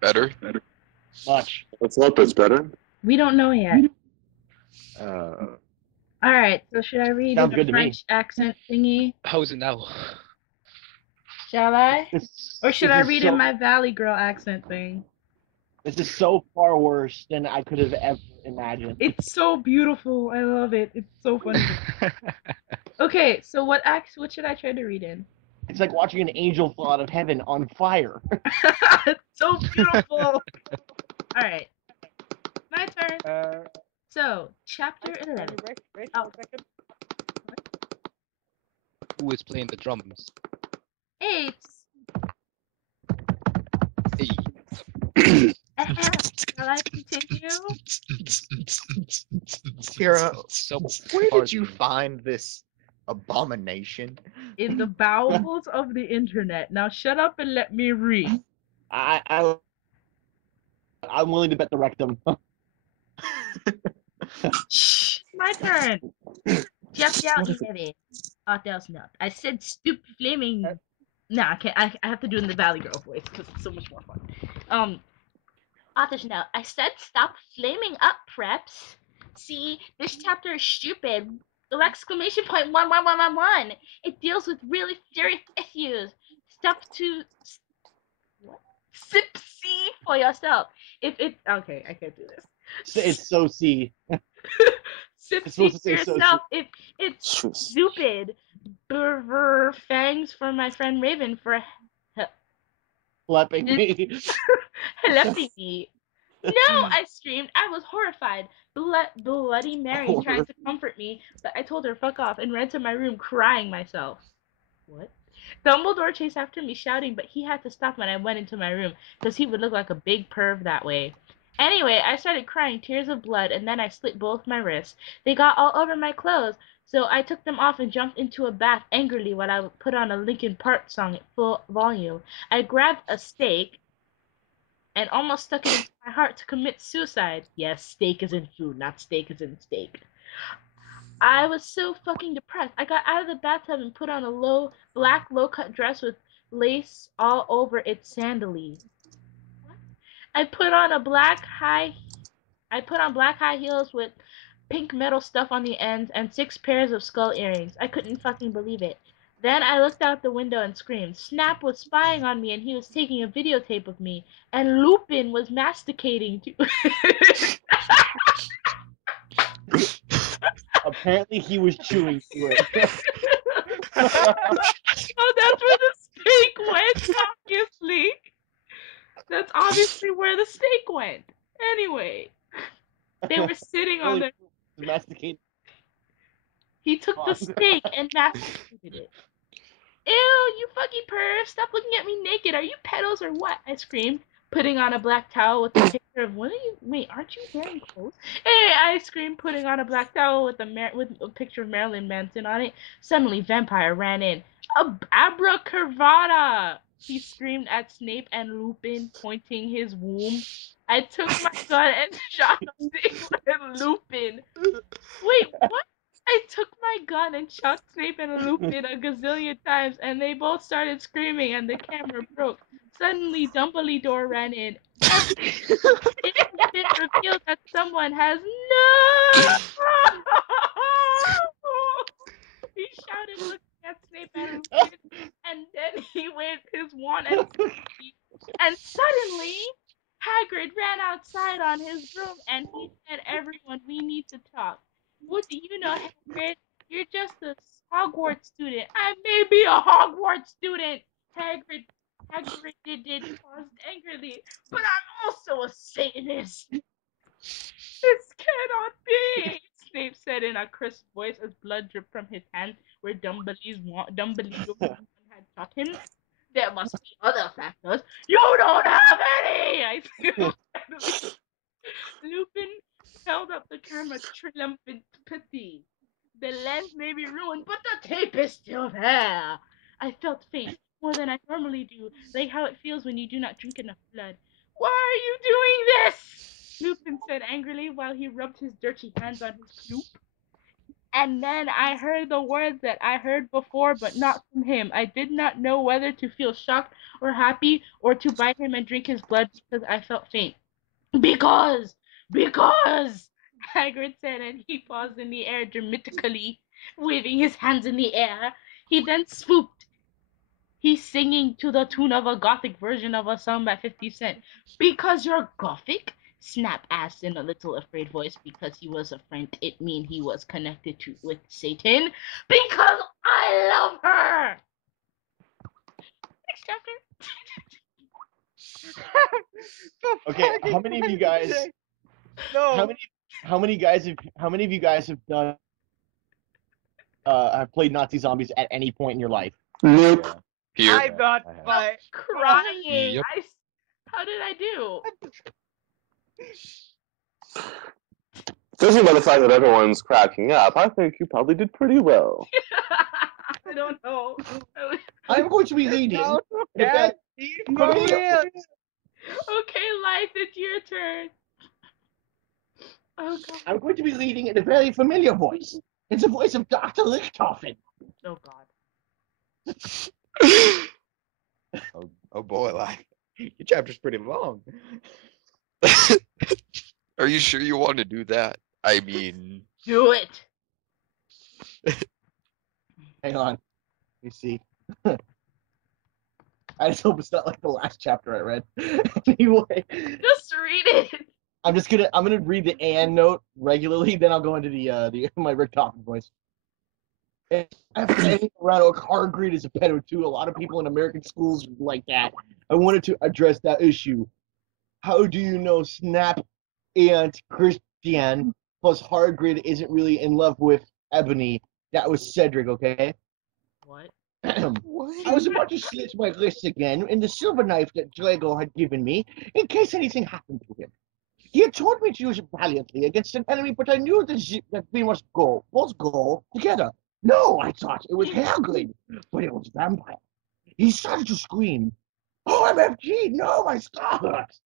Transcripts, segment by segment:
Better? Much. Let's hope it's better. We don't know yet. Uh, Alright, so should I read Sounds in good the to me. French accent thingy? How's it now? Shall I? Or should I This is read in my Valley Girl accent thing? This is so far worse than I could have ever imagined. It's so beautiful. I love it. It's so funny. Okay, so what should I try to read in? It's like watching an angel fall out of heaven on fire. It's so beautiful. Alright. My turn. So, chapter 11. Oh. Who is playing the drums? 8. Hey. Shall I continue? Kira, So where did you hard. find this abomination? In the bowels of the internet. Now shut up and let me read. I'm willing to bet the rectum. Shh, my turn. Chapter 11. Oh, that was not. I said stupid flaming. No, I can't. I have to do it in the Valley Girl voice because it's so much more fun. Author's note. I said stop flaming up, preps. See, this chapter is stupid. The exclamation point 11111. It deals with really serious issues. Stuff to sip see for yourself. If it okay, I can't do this. It's so C. Sip It's see supposed to for say so yourself. If it's stupid. Brr, fangs for my friend Raven for Flapping me. helping me. No, I screamed. I was horrified. Bloody Mary trying to comfort me, but I told her fuck off and ran to my room crying myself. What? Dumbledore chased after me shouting, but he had to stop when I went into my room because he would look like a big perv that way. Anyway, I started crying tears of blood and then I slit both my wrists. They got all over my clothes, so I took them off and jumped into a bath angrily while I put on a Linkin Park song at full volume. I grabbed a stake and almost stuck it into my heart to commit suicide. Yes, steak is in food, not steak is in steak. I was so fucking depressed. I got out of the bathtub and put on a black low-cut dress with lace all over its sandalies. I put on black high heels with pink metal stuff on the ends and 6 pairs of skull earrings. I couldn't fucking believe it. Then I looked out the window and screamed. Snap was spying on me and he was taking a videotape of me. And Lupin was masticating too. Apparently he was chewing through it. Oh, that's where the snake went, obviously. That's obviously where the snake went. Anyway, they were sitting on the... Domesticated. He took the steak and masticated it. Ew, you fucking perv, stop looking at me naked. Are you pedos or what? I screamed, putting on a black towel with a picture of... Wait, aren't you wearing clothes? Hey, I screamed, putting on a black towel with a picture of Marilyn Manson on it. Suddenly, Vampire ran in. Abracavada! He screamed at Snape and Lupin, pointing his womb. I took my gun and shot Snape and Lupin. Wait, what? I took my gun and shot Snape and Lupin a gazillion times, and they both started screaming, and the camera broke. Suddenly, Dumbledore ran in. It's been revealed that someone has no. He shouted, looking at Snape and Lupin, and then he waved his wand at Snape. And suddenly, Hagrid ran outside on his broom, and he said, "Everyone, we need to talk. What do you know, Hagrid? You're just a Hogwarts student." "I may be a Hogwarts student," Hagrid paused angrily, "but I'm also a Satanist." "This cannot be," Snape said in a crisp voice as blood dripped from his hand where Dumbledore's wand had shot him. "There must be other factors." "You don't have any!" I screamed. Lupin held up the camera triumphantly. "The lens may be ruined, but the tape is still there." I felt faint, more than I normally do, like how it feels when you do not drink enough blood. "Why are you doing this?" Lupin said angrily while he rubbed his dirty hands on his croup. And then I heard the words that I heard before, but not from him. I did not know whether to feel shocked or happy, or to bite him and drink his blood because I felt faint. Because, because, Hagrid said, and he paused in the air dramatically, waving his hands in the air. He then swooped. He's singing to the tune of a gothic version of a song by 50 Cent. Because you're gothic? Snap asked in a little afraid voice. Because he was afraid it mean he was connected with Satan. Because I love her! Next chapter. Okay, how many of you guys? No. How many of you guys have done? Have played Nazi zombies at any point in your life? Nope. Here. I'm not I have. by Crying. Yep. How did I do? Judging by the fact that everyone's cracking up, I think you probably did pretty well. I don't know. I'm going to be leading. No, in a Dad, very for familiar- real. Okay, Life, it's your turn. Oh god. I'm going to be leading in a very familiar voice. It's the voice of Dr. Lichthofen. Oh god. Oh boy, like your chapter's pretty long. Are you sure you want to do that? I mean, Do it. Hang on. Let me see. I just hope it's not like the last chapter I read. Anyway, Just read it. I'm gonna read the and note regularly, then I'll go into the my Rick Toppin voice. And after hanging around Oak Hardgreed is a pedo too. A lot of people in American schools like that. I wanted to address that issue. How do you know Snap and Christian plus Hardgreed isn't really in love with Ebony? That was Cedric, okay? What? I was about to slit my wrists again in the silver knife that Drago had given me in case anything happened to him. He had told me to use it valiantly against an enemy, but I knew that we must go together. No, I thought it was Hagrid, but it was Vampire. He started to scream, "Oh, MFG, no, my scar hurts!"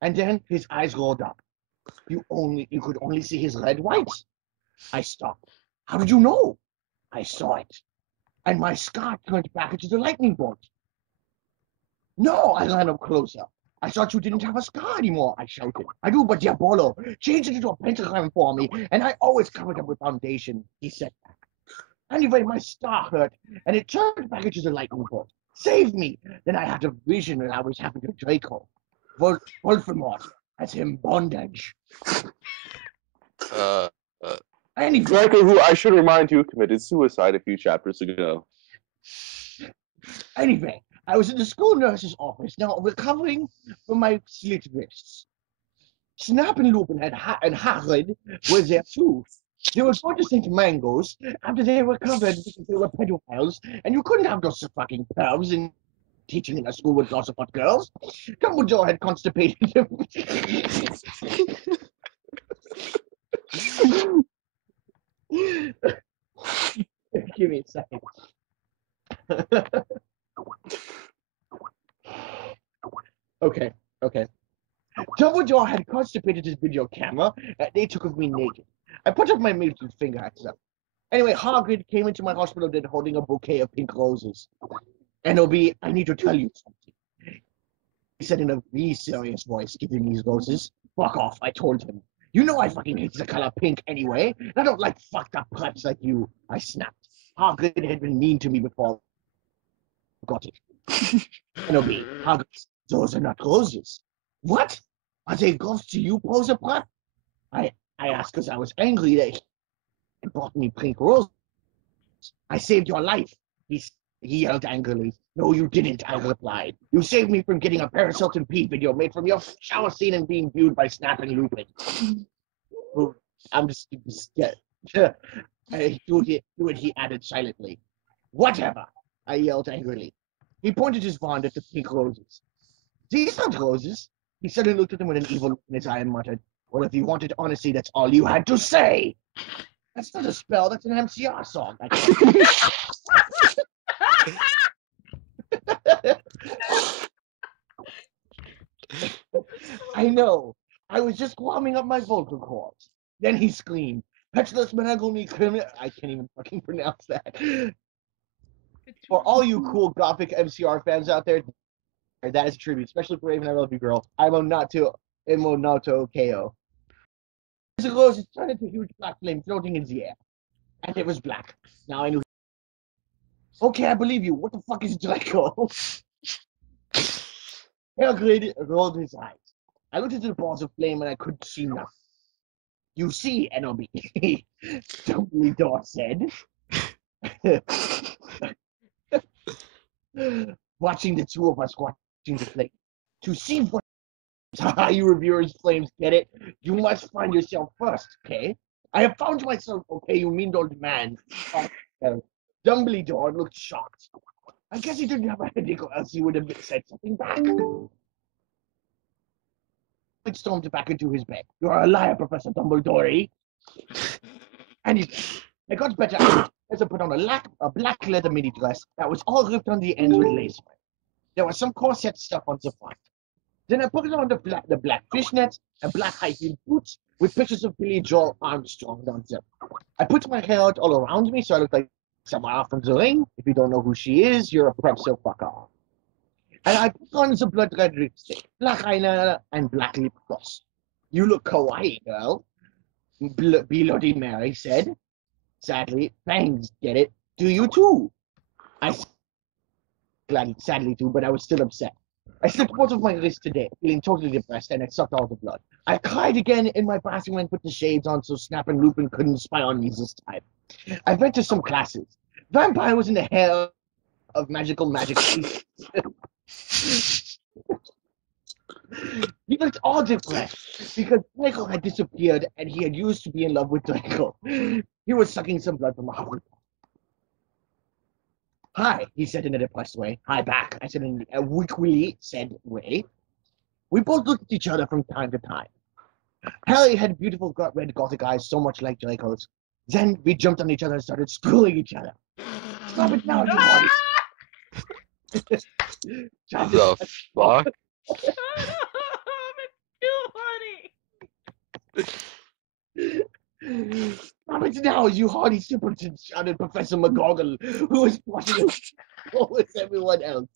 And then his eyes rolled up. You could only see his red whites. I stopped. How did you know? I saw it. And my scar turned back into the lightning bolt. No, I ran up closer. I thought you didn't have a scar anymore, I shouted. I do, but Diabolo, change it into a pentagram for me, and I always covered up with foundation, he said back. Anyway, my scar hurt, and it turned back into the lightning bolt. Save me! Then I had a vision that I was having to Draco. Voldemort has him bondage. Anyway, Draco, who I should remind you committed suicide a few chapters ago. Anyway, I was in the school nurse's office, now recovering from my slit wrists. Snap and Lupin and Hagrid were there too. They were going to St. Mango's after they recovered because they were pedophiles, and you couldn't have those fucking pervs in teaching in a school with lots of hot girls. Dumbledore had constipated him. Give me a second. Okay. Dumbledore had constipated his video camera, and they took of me naked. I put up my middle finger at them. Anyway, Hagrid came into my hospital bed holding a bouquet of pink roses. NOB, I need to tell you something. He said in a really serious voice, giving me these roses. Fuck off, I told him. You know I fucking hate the color pink anyway. I don't like fucked up preps like you. I snapped. Hagrid had been mean to me before. Got it. NOB, Hagrid, those are not roses. What? Are they ghosts to you, poser prep? I asked because I was angry that he brought me pink roses. I saved your life, he yelled angrily. No, you didn't, I replied. You saved me from getting a Paris Hilton P video made from your shower scene and being viewed by Snap and Lupin. I'm just scared. Do it, he added silently. Whatever, I yelled angrily. He pointed his wand at the pink roses. These aren't roses. He suddenly looked at them with an evil look in his eye and muttered, well, if you wanted honesty, that's all you had to say. That's not a spell, that's an MCR song. I know. I was just warming up my vocal cords. Then he screamed, Petulant Melancholy Criminal. I can't even fucking pronounce that. For all you cool Gothic MCR fans out there, that is a tribute, especially for Raven. I love you, girl. I'm Imonato KO. As it goes, it turned into a huge black flame floating in the air. And it was black. Now I knew. Okay, I believe you. What the fuck is Draco? Hellgrid rolled his eyes. I looked into the balls of flame and I couldn't see nothing. You see, Enobi, Dumbledore said. Watching the two of us watching the flame. To see what you reviewers flames get it, you must find yourself first, okay? I have found myself, okay, you mean old man. Dumbledore looked shocked. I guess he didn't have a headache or else he would have said something back. He stormed back into his bed. You're a liar, Professor Dumbledore. Anyway, I got better as I put on a black leather mini dress that was all ripped on the ends with lace. There was some corset stuff on the front. Then I put it on the black fishnets and black high-heeled boots with pictures of Billy Joel Armstrong on them. I put my hair out all around me so I looked like Samara from The Ring. If you don't know who she is, you're a prep, so fuck off. And I put on some blood red lipstick, black eyeliner, and black lip gloss. You look kawaii, girl, Bloody Mary said. Sadly, thanks, get it? Do you too? I sadly too, but I was still upset. I slipped both of my wrists today, feeling totally depressed, and I sucked all the blood. I cried again in my bathroom and put the shades on so Snap and Lupin couldn't spy on me this time. I went to some classes. Vampire was in the hair of magical magic. He looked all depressed because Draco had disappeared and he had used to be in love with Draco. He was sucking some blood from a heart. Hi, he said in a depressed way. Hi back, I said in a weakly said way. We both looked at each other from time to time. Harry had beautiful red gothic eyes, so much like Draco's. Then we jumped on each other and started screwing each other. Stop it now, you boys! The fuck? Shut up! It's too funny. Stop it now, you hardy simpletons! Shouted Professor McGoggle, who was watching us with everyone else.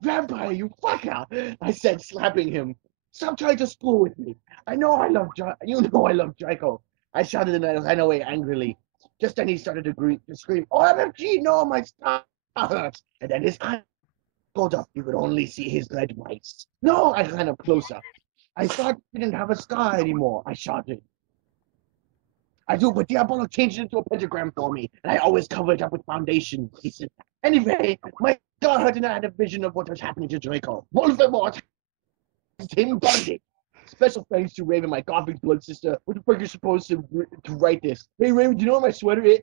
Vampire, you fucker! I said, slapping him. Stop trying to school with me. I know I love Draco. I shouted and I ran away angrily. Just then he started to scream, OMG, no, my star hurts. And then his eyes rolled up. You could only see his red whites. No, I ran up closer. I thought he didn't have a scar anymore. I shouted. I do, but Diabolo changed it into a pentagram for me, and I always cover it up with foundation. He said, anyway, my scar hurt and I had a vision of what was happening to Draco. Voldemort him bonding. Special thanks to Raven, my gothic blood sister. What the fuck are you supposed to write this? Hey Raven, do you know where my sweater is?